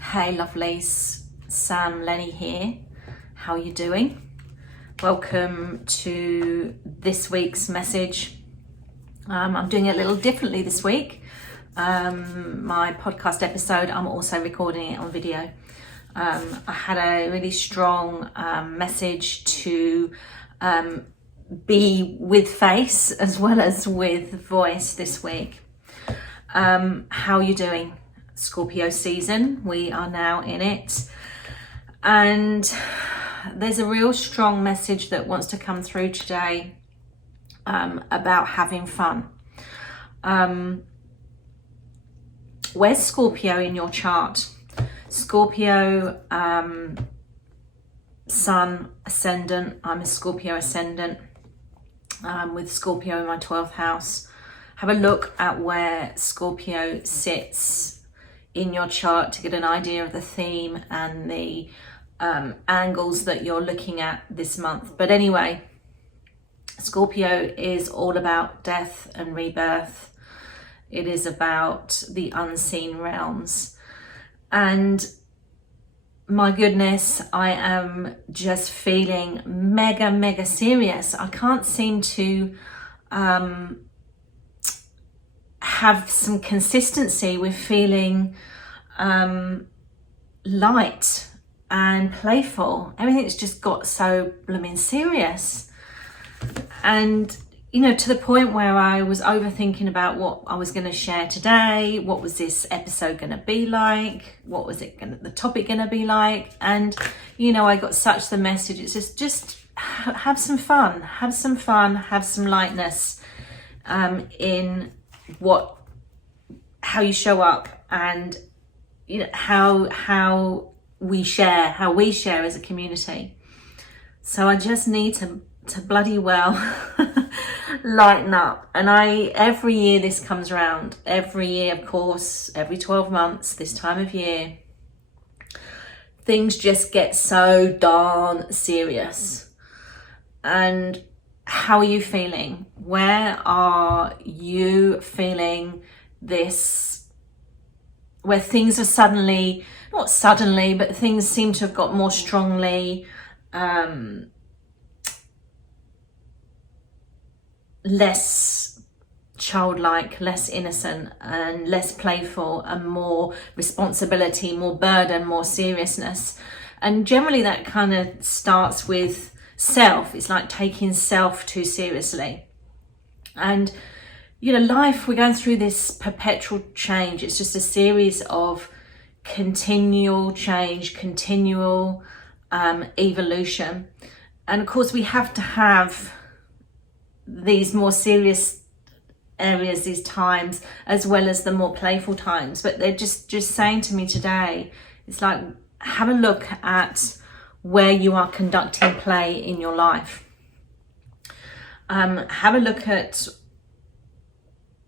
Hey lovelies, Sam Lenny here. How are you doing? Welcome to this week's message. I'm doing it a little differently this week. My podcast episode, I'm also recording it on video. I had a really strong message to be with face as well as with voice this week. How are you doing? Scorpio season, we are now in it, and there's a real strong message that wants to come through today about having fun. Where's Scorpio in your chart? Scorpio, Sun ascendant. I'm a Scorpio ascendant with Scorpio in my 12th house. Have a look at where Scorpio sits in your chart to get an idea of the theme and the angles that you're looking at this month. But anyway, Scorpio is all about death and rebirth. It is about the unseen realms. And my goodness, I am just feeling mega serious. I can't seem to have some consistency with feeling light and playful. Everything's just got so blooming serious, and you know, to the point where I was overthinking about what I was going to share today. What was this episode going to be like? What was the topic going to be like? And you know, I got such the message. It's just have some fun, have some lightness in how you show up, and you know, how we share as a community. So I just need to bloody well lighten up. And every year this comes around, every year, of course, every 12 months, this time of year, things just get so darn serious. And how are you feeling? Where are you feeling this, where things are not suddenly, but things seem to have got more strongly less childlike, less innocent, and less playful, and more responsibility, more burden, more seriousness. And generally that kind of starts with self. It's like taking self too seriously. And you know, life, we're going through this perpetual change. It's just a series of continual change, continual evolution. And of course we have to have these more serious areas, these times, as well as the more playful times. But they're just saying to me today, it's like, have a look at where you are conducting play in your life. Have a look at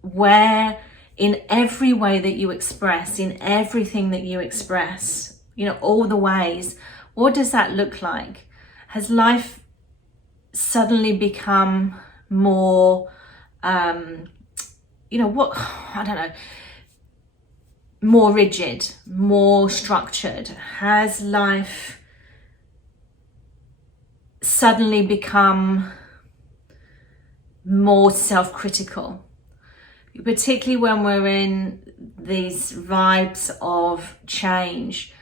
where, in every way that you express, in everything that you express, you know, all the ways, what does that look like? Has life suddenly become more, you know, more rigid, more structured? Has life suddenly become more self-critical? Particularly when we're in these vibes of change,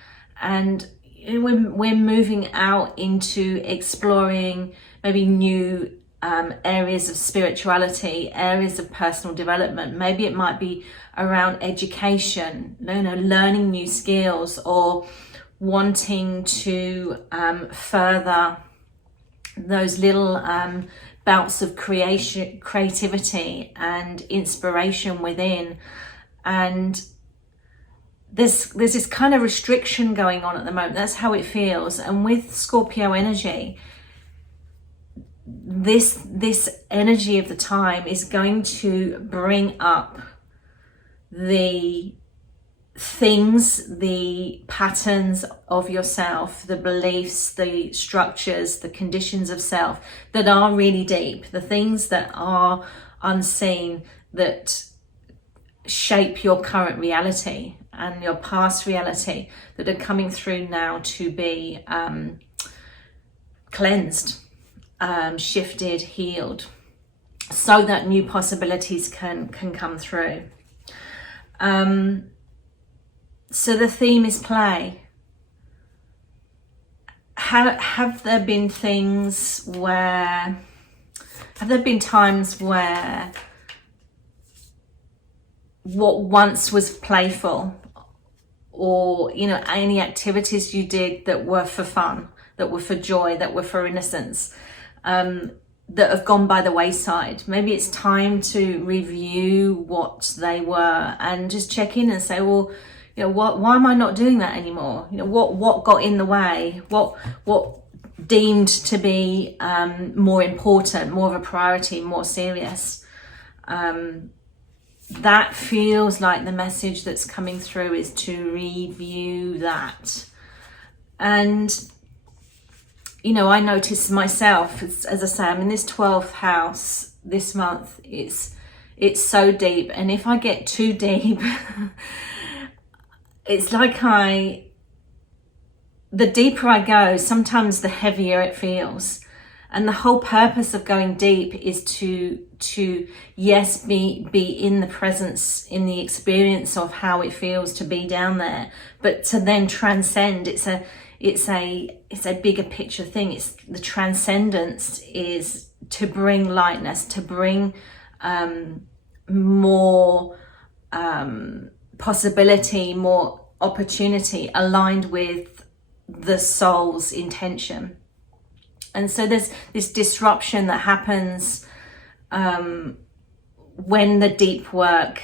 and we're moving out into exploring maybe new areas of spirituality, areas of personal development. Maybe it might be around education, you know, learning new skills, or wanting to further those little bouts of creativity and inspiration within. And there's this kind of restriction going on at the moment. That's how it feels. And with Scorpio energy, this energy of the time is going to bring up the things, the patterns of yourself, the beliefs, the structures, the conditions of self that are really deep, the things that are unseen, that shape your current reality. and your past reality that are coming through now to be cleansed, shifted, healed, so that new possibilities can come through. So the theme is play. Have there been times where what once was playful, or any activities you did that were for fun, that were for joy, that were for innocence, that have gone by the wayside? Maybe it's time to review what they were and just check in and say, well, why am I not doing that anymore? What got in the way? What deemed to be more important, more of a priority, more serious? That feels like the message that's coming through, is to review that. And I notice myself, as I say, I'm in this 12th house this month. It's so deep, and if I get too deep, it's like the deeper I go, sometimes the heavier it feels. And the whole purpose of going deep is to yes, be in the presence, in the experience of how it feels to be down there, but to then transcend. It's a bigger picture thing. It's the transcendence is to bring lightness, to bring more possibility, more opportunity aligned with the soul's intention. And so there's this disruption that happens when the deep work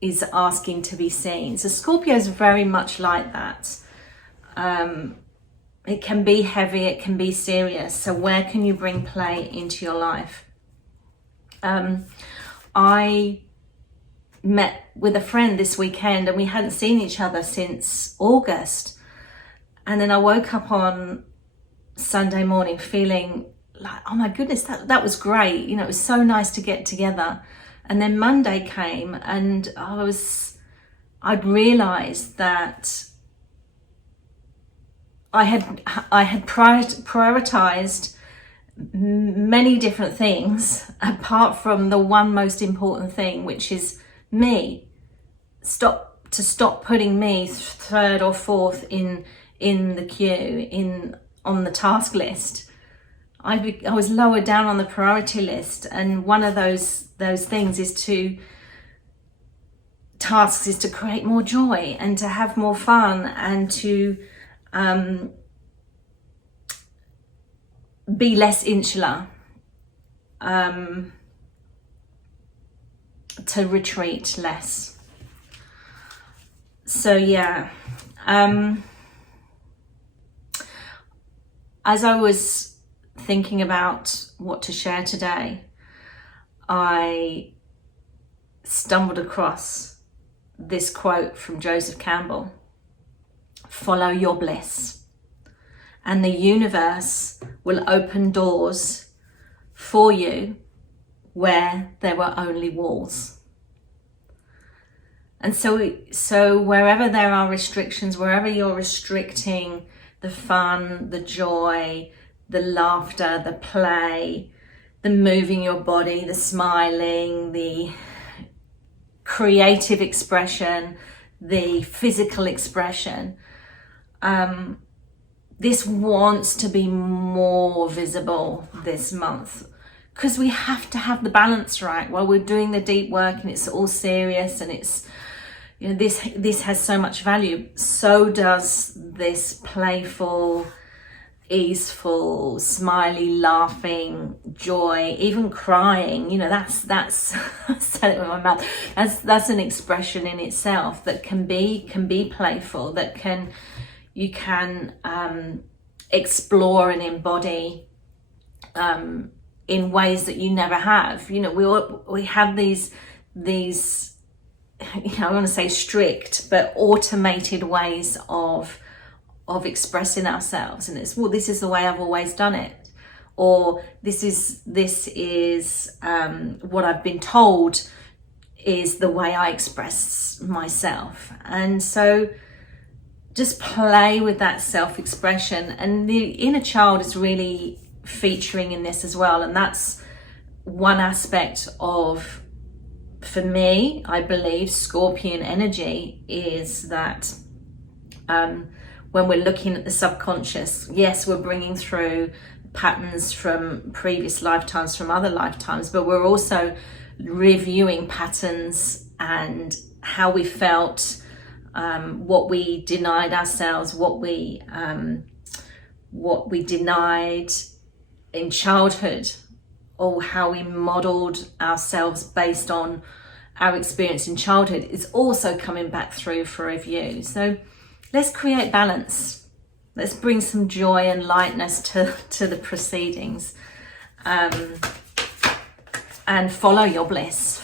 is asking to be seen. So Scorpio is very much like that. It can be heavy, it can be serious. So where can you bring play into your life? I met with a friend this weekend, and we hadn't seen each other since August. And then I woke up on Sunday morning feeling like, oh my goodness, that was great. It was so nice to get together. And then Monday came, and I'd realized that I had prioritized many different things apart from the one most important thing, which is me. Stop putting me third or fourth in the queue, on the task list. I was lower down on the priority list, and one of those things is to create more joy and to have more fun and to be less insular, to retreat less. So yeah, as I was thinking about what to share today, I stumbled across this quote from Joseph Campbell: "Follow your bliss, and the universe will open doors for you where there were only walls." And so wherever there are restrictions, wherever you're restricting the fun, the joy, the laughter, the play, the moving your body, the smiling, the creative expression, the physical expression, this wants to be more visible this month, because we have to have the balance right while we're doing the deep work, and it's all serious, and it's, this has so much value. So does this playful, easeful, smiley, laughing, joy, even crying. That's I said it with my mouth. That's an expression in itself that can be playful, that you can explore and embody in ways that you never have. We have these I want to say strict but automated ways of expressing ourselves, and it's, well, this is the way I've always done it, or this is what I've been told is the way I express myself. And so just play with that self-expression, and the inner child is really featuring in this as well. And that's one aspect of, for me, I believe Scorpion energy is that when we're looking at the subconscious, yes, we're bringing through patterns from previous lifetimes, from other lifetimes, but we're also reviewing patterns and how we felt, what we denied ourselves, what we denied in childhood, or how we modeled ourselves based on our experience in childhood is also coming back through for review. So let's create balance. Let's bring some joy and lightness to the proceedings. And follow your bliss,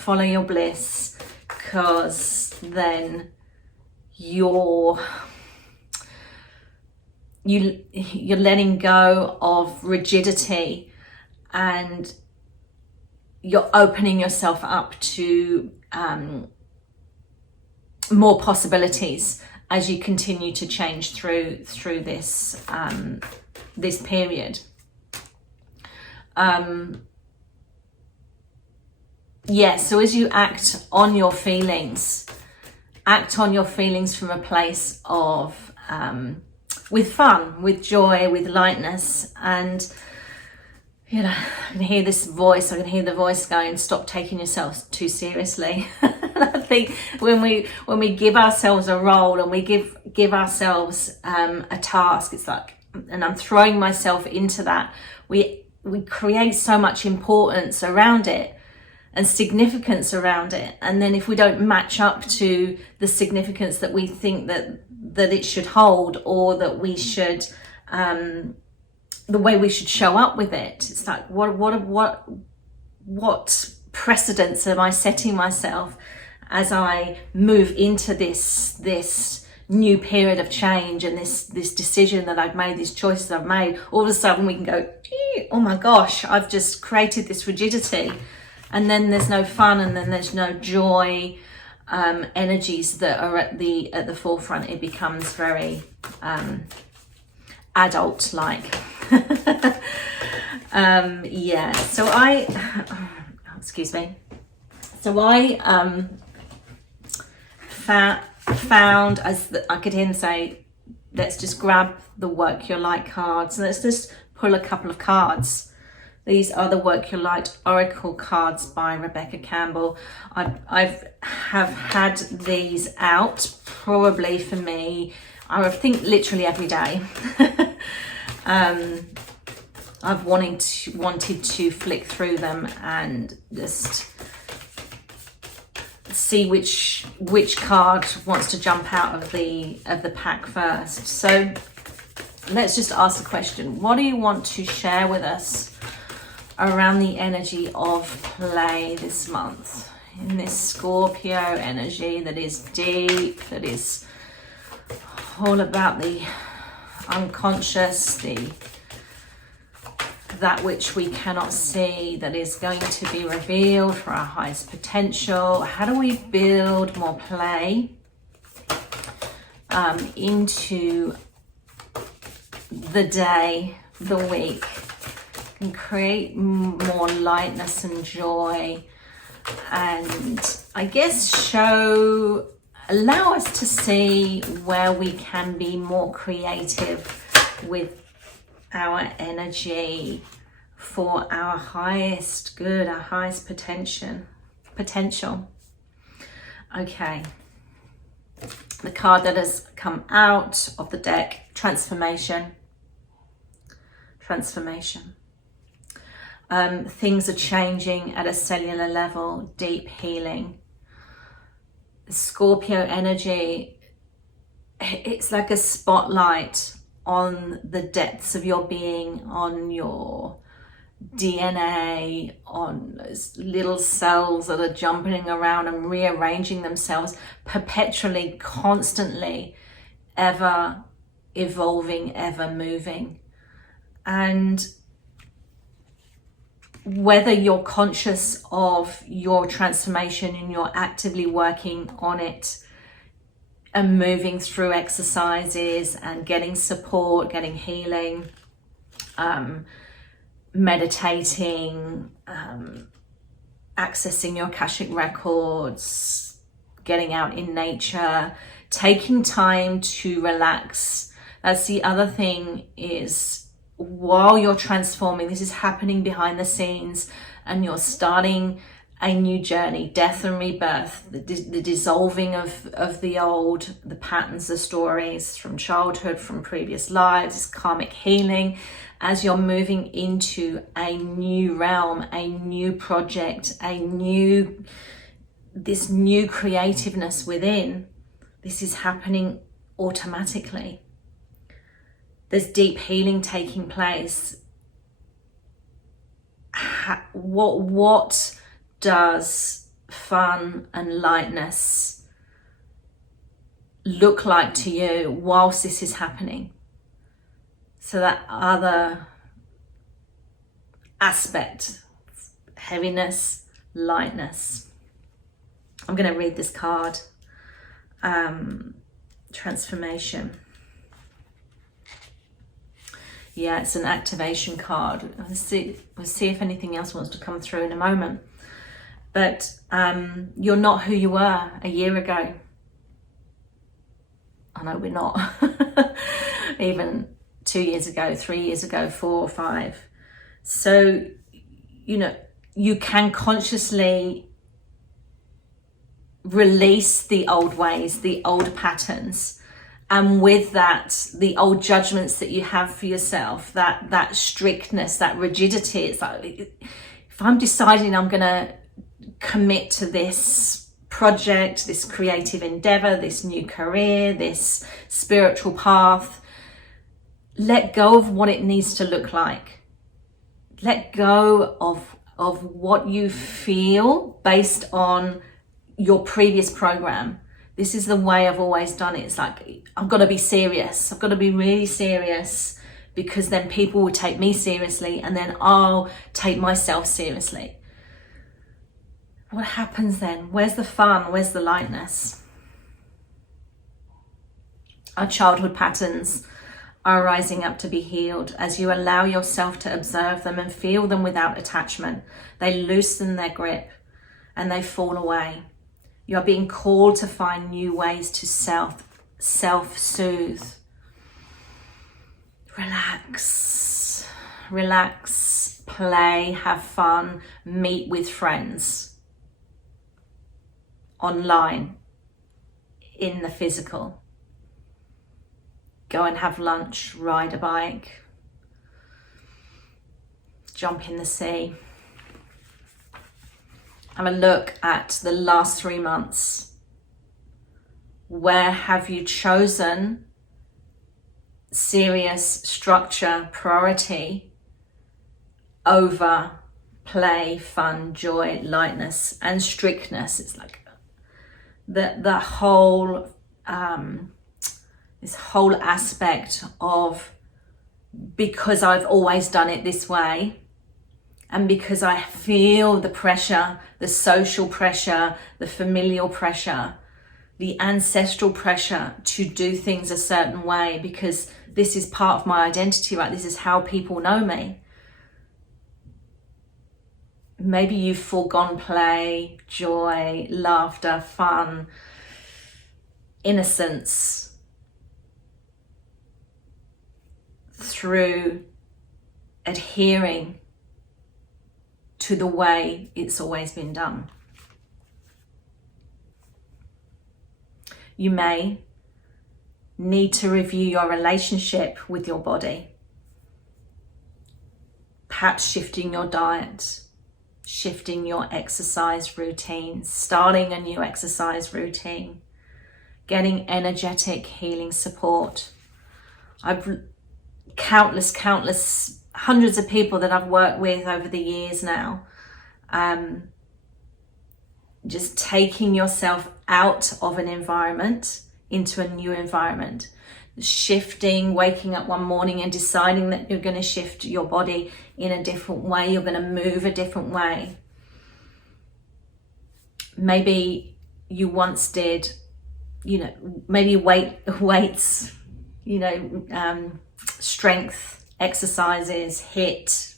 because then you're letting go of rigidity, and you're opening yourself up to more possibilities as you continue to change through this this period. So as you act on your feelings from a place of with fun, with joy, with lightness. And you know, I can hear this voice, I can hear the voice going, stop taking yourself too seriously. I think when we give ourselves a role, and we give ourselves a task, it's like, and I'm throwing myself into that, we create so much importance around it and significance around it. And then if we don't match up to the significance that we think that it should hold, or that we should the way we should show up with it, it's like, what precedents am I setting myself as I move into this new period of change, and this decision that I've made, these choices I've made? All of a sudden we can go, oh my gosh, I've just created this rigidity, and then there's no fun, and then there's no joy. Energies that are at the forefront, it becomes very adult like. So excuse me. So I found, as I could hear him say, let's just grab the Work Your Light cards, and let's just pull a couple of cards. These are the Work Your Light Oracle cards by Rebecca Campbell. I've had these out probably, for me, I think literally every day. I've wanted to flick through them and just see which card wants to jump out of the pack first. So let's just ask the question: what do you want to share with us around the energy of play this month, in this Scorpio energy that is deep, that is all about the unconscious, that which we cannot see, that is going to be revealed for our highest potential? How do we build more play into the day, the week, and create more lightness and joy, and I guess allow us to see where we can be more creative with our energy for our highest good, our highest potential. Okay, the card that has come out of the deck, transformation. Things are changing at a cellular level, deep healing. Scorpio energy, it's like a spotlight on the depths of your being, on your DNA, on those little cells that are jumping around and rearranging themselves perpetually, constantly, ever evolving, ever moving. And whether you're conscious of your transformation and you're actively working on it and moving through exercises and getting support, getting healing, meditating, accessing your AKASHIC records, getting out in nature, taking time to relax. That's the other thing, is while you're transforming, this is happening behind the scenes, and you're starting a new journey, death and rebirth, the dissolving of the old, the patterns, the stories from childhood, from previous lives, karmic healing, as you're moving into a new realm, a new project, this new creativeness within. This is happening automatically. There's deep healing taking place. What does fun and lightness look like to you whilst this is happening? So that other aspect, heaviness, lightness. I'm going to read this card. Transformation. Yeah, it's an activation card. We'll see if anything else wants to come through in a moment. But you're not who you were a year ago. I know we're not. Even 2 years ago, 3 years ago, 4 or 5. So, you can consciously release the old ways, the old patterns. And with that, the old judgments that you have for yourself, that strictness, that rigidity. It's like, if I'm deciding I'm going to commit to this project, this creative endeavor, this new career, this spiritual path, let go of what it needs to look like. Let go of what you feel based on your previous program. This is the way I've always done it. It's like, I've got to be serious. I've got to be really serious, because then people will take me seriously, and then I'll take myself seriously. What happens then? Where's the fun? Where's the lightness? Our childhood patterns are rising up to be healed. As you allow yourself to observe them and feel them without attachment, they loosen their grip and they fall away. You are being called to find new ways to self-soothe. Relax, play, have fun, meet with friends. Online, in the physical. Go and have lunch, ride a bike, jump in the sea. Have a look at the last 3 months. Where have you chosen serious structure, priority over play, fun, joy, lightness, and strictness? It's like the whole this whole aspect of, because I've always done it this way, and because I feel the pressure, the social pressure, the familial pressure, the ancestral pressure to do things a certain way, because this is part of my identity, right? This is how people know me. Maybe you've foregone play, joy, laughter, fun, innocence through adhering to the way it's always been done. You may need to review your relationship with your body. Perhaps shifting your diet, shifting your exercise routine, starting a new exercise routine, getting energetic healing support. I've countless, hundreds of people that I've worked with over the years now. Just taking yourself out of an environment into a new environment. Shifting, waking up one morning and deciding that you're going to shift your body in a different way, you're going to move a different way. Maybe you once did, you know, maybe weights, you know, strength exercises, HIIT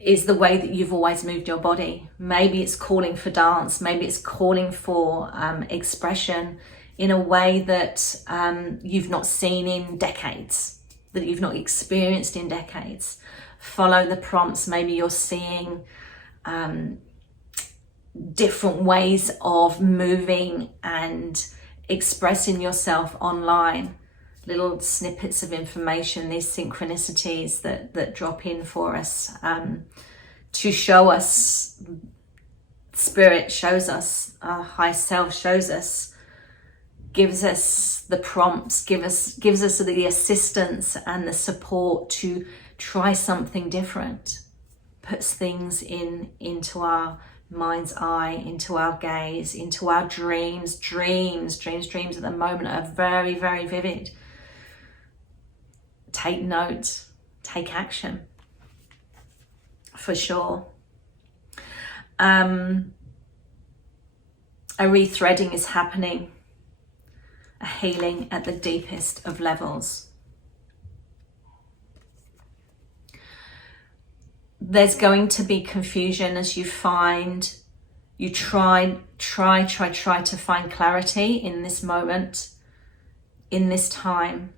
is the way that you've always moved your body. Maybe it's calling for dance, maybe it's calling for expression in a way that you've not seen in decades, that you've not experienced in decades. Follow the prompts. Maybe you're seeing different ways of moving and expressing yourself online. Little snippets of information, these synchronicities that drop in for us to show us, spirit shows us, our high self shows us, gives us the prompts, gives us the assistance and the support to try something different, puts things into our mind's eye, into our gaze, into our dreams. Dreams at the moment are very, very vivid. Take note, take action, for sure. A rethreading is happening, a healing at the deepest of levels. There's going to be confusion as you find, you try to find clarity in this moment, in this time.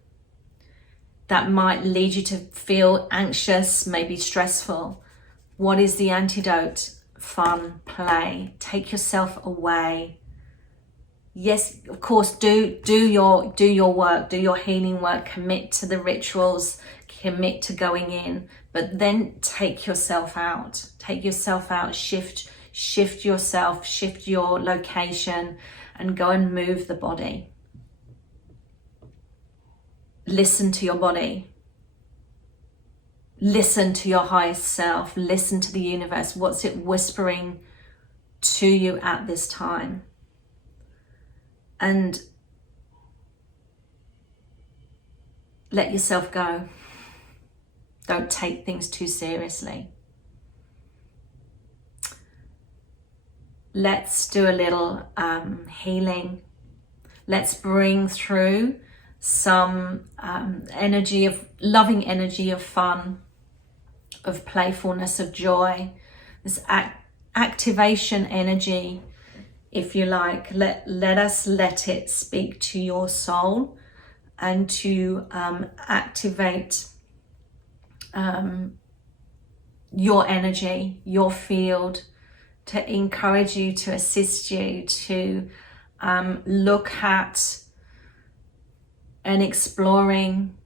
That might lead you to feel anxious, maybe stressful. What is the antidote? Fun, play, take yourself away. Yes, of course, do your work, do your healing work, commit to the rituals, commit to going in, but then take yourself out. Take yourself out, shift yourself, shift your location, and go and move the body. Listen to your body. Listen to your highest self. Listen to the universe. What's it whispering to you at this time? And let yourself go. Don't take things too seriously. Let's do a little healing. Let's bring through some energy of loving, energy of fun, of playfulness, of joy, this activation energy, if you like. Let it speak to your soul and to activate your energy, your field, to encourage you, to assist you, to look at and exploring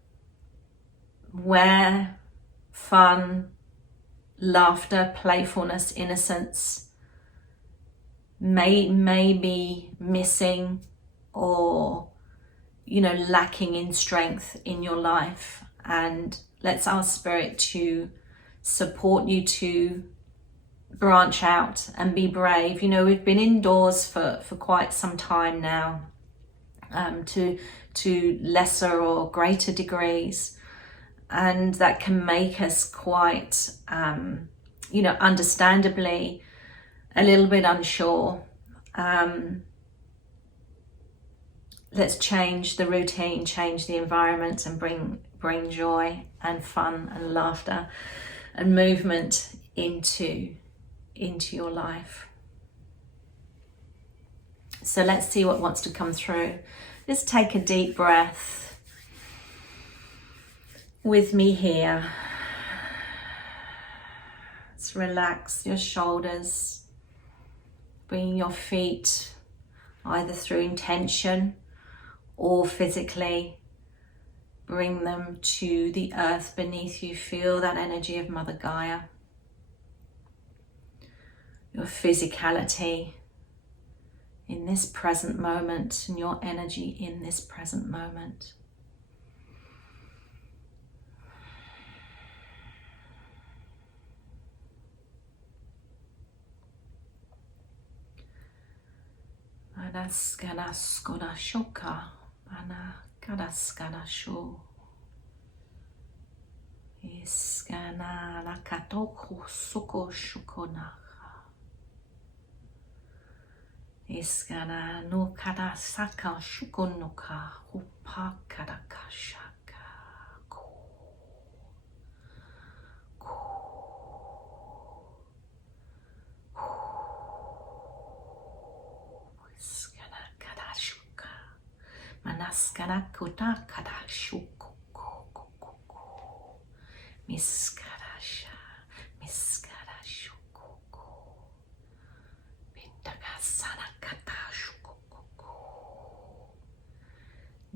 where fun, laughter, playfulness, innocence may be missing or, you know, lacking in strength in your life. And let's ask Spirit to support you to branch out and be brave. You know, we've been indoors for quite some time now, to lesser or greater degrees, and that can make us quite, you know, understandably a little bit unsure. Let's change the routine, change the environment, and bring joy and fun and laughter and movement into your life. So let's see what wants to come through. Just take a deep breath with me here. Let's relax your shoulders, bring your feet either through intention or physically, bring them to the earth beneath you. Feel that energy of Mother Gaia, your physicality in this present moment, and your energy in this present moment. Anaskana skoda shoka. Anakadaskana sho. Iskana lakatoko suko shukonaha. Iskana no kadasaka shukonoka upakadakashaka. Manaskana kota kadashuko. Miskarasha, miskarashuko. Bintagasana katashuko.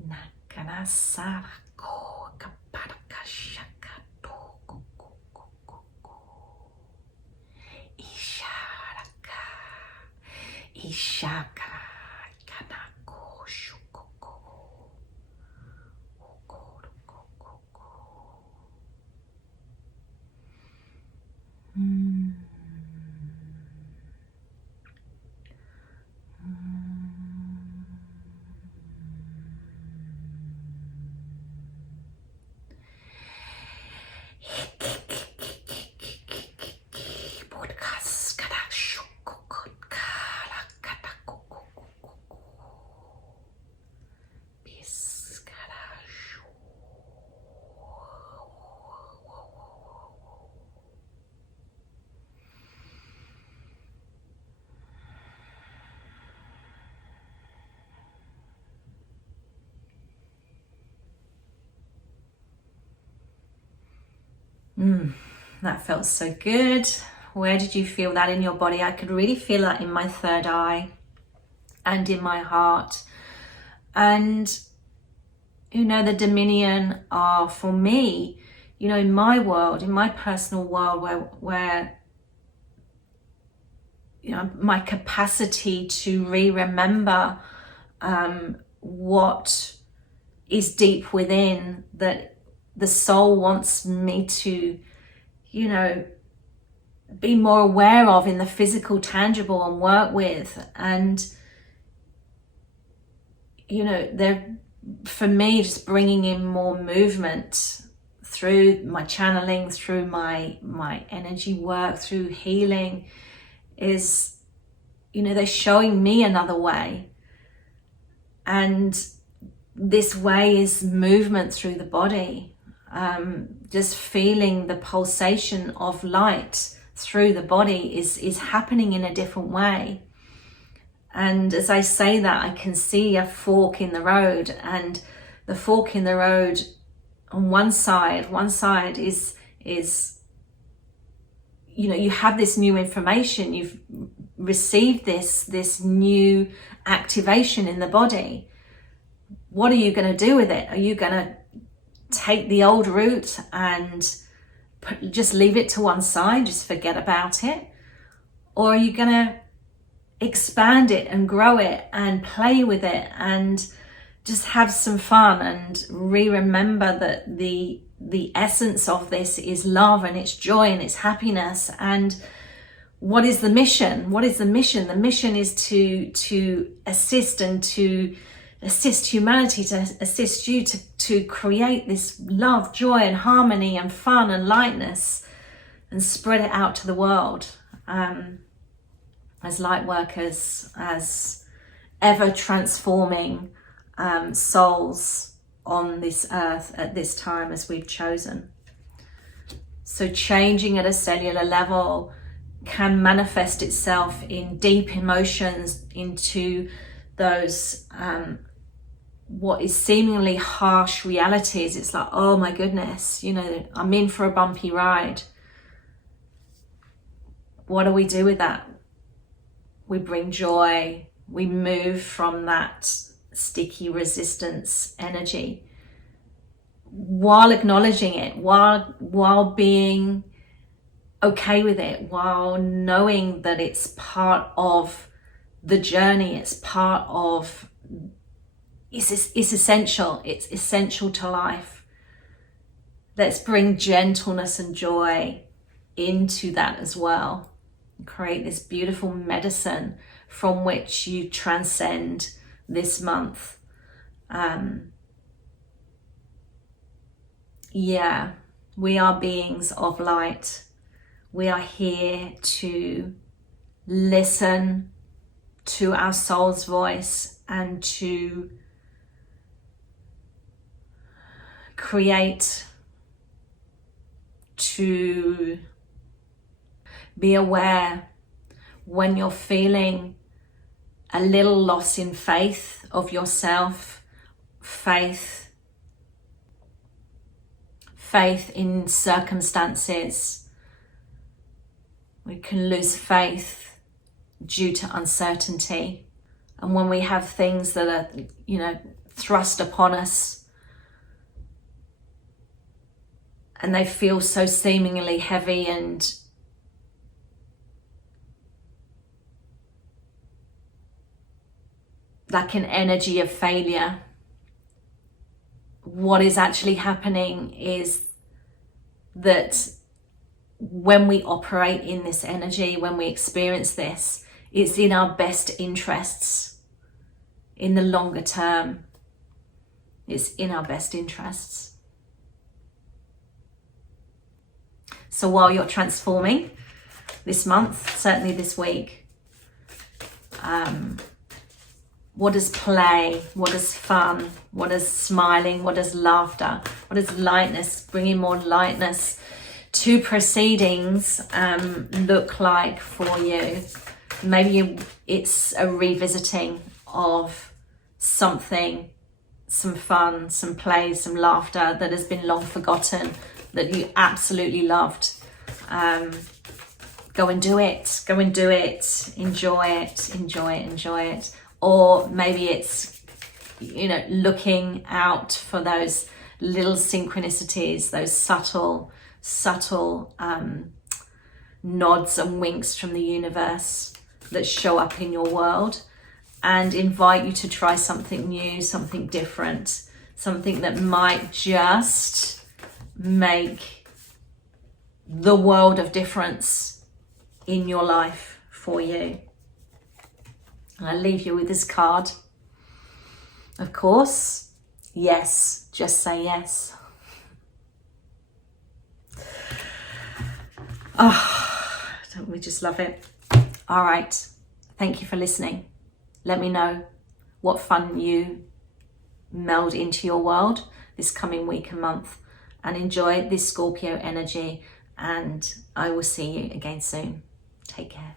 Nakanasarako kaparakashakato. Isharaka, ishaka. That felt so good. Where did you feel that in your body? I could really feel that in my third eye and in my heart. And, you know, the dominion are, for me, you know, in my world, in my personal world, where you know, my capacity to remember what is deep within, that the soul wants me to, you know, be more aware of in the physical, tangible, and work with. And, you know, they're, for me, just bringing in more movement through my channeling, through my energy work, through healing, is, you know, they're showing me another way. And this way is movement through the body. Just feeling the pulsation of light through the body is happening in a different way. And as I say that, I can see a fork in the road, and the fork in the road on one side is, you know, you have this new information, you've received this new activation in the body. What are you going to do with it? Are you going to take the old route and just leave it to one side, just forget about it? Or are you going to expand it and grow it and play with it and just have some fun and remember that the essence of this is love and it's joy and it's happiness? And what is the mission? What is the mission? The mission is to assist and to assist humanity, to assist you to create this love, joy and harmony and fun and lightness, and spread it out to the world as light workers, as ever transforming souls on this earth at this time as we've chosen. So changing at a cellular level can manifest itself in deep emotions, into those what is seemingly harsh realities. It's like, oh my goodness, you know, I'm in for a bumpy ride. What do we do with that? We bring joy. We move from that sticky resistance energy while acknowledging it, while being okay with it, while knowing that it's part of the journey, it's part of, it's essential, it's essential to life. Let's bring gentleness and joy into that as well. Create this beautiful medicine from which you transcend this month. Yeah, we are beings of light. We are here to listen to our soul's voice and to create, to be aware when you're feeling a little loss in faith of yourself, faith in circumstances. We can lose faith due to uncertainty. And when we have things that are, thrust upon us and they feel so seemingly heavy and like an energy of failure, what is actually happening is that when we operate in this energy, when we experience this, it's in our best interests. In the longer term, it's in our best interests. So while you're transforming this month, certainly this week, what does play, what does fun, what does smiling, what does laughter, what does lightness, bringing more lightness to proceedings look like for you? Maybe it's a revisiting of something, some fun, some play, some laughter that has been long forgotten, that you absolutely loved. Go and do it, enjoy it. Or maybe it's, looking out for those little synchronicities, those subtle nods and winks from the universe that show up in your world and invite you to try something new, something different, something that might just make the world of difference in your life for you. And I leave you with this card. Of course, yes, just say yes. Oh, don't we just love it? All right, thank you for listening. Let me know what fun you meld into your world this coming week and month, and enjoy this Scorpio energy, and I will see you again soon. Take care.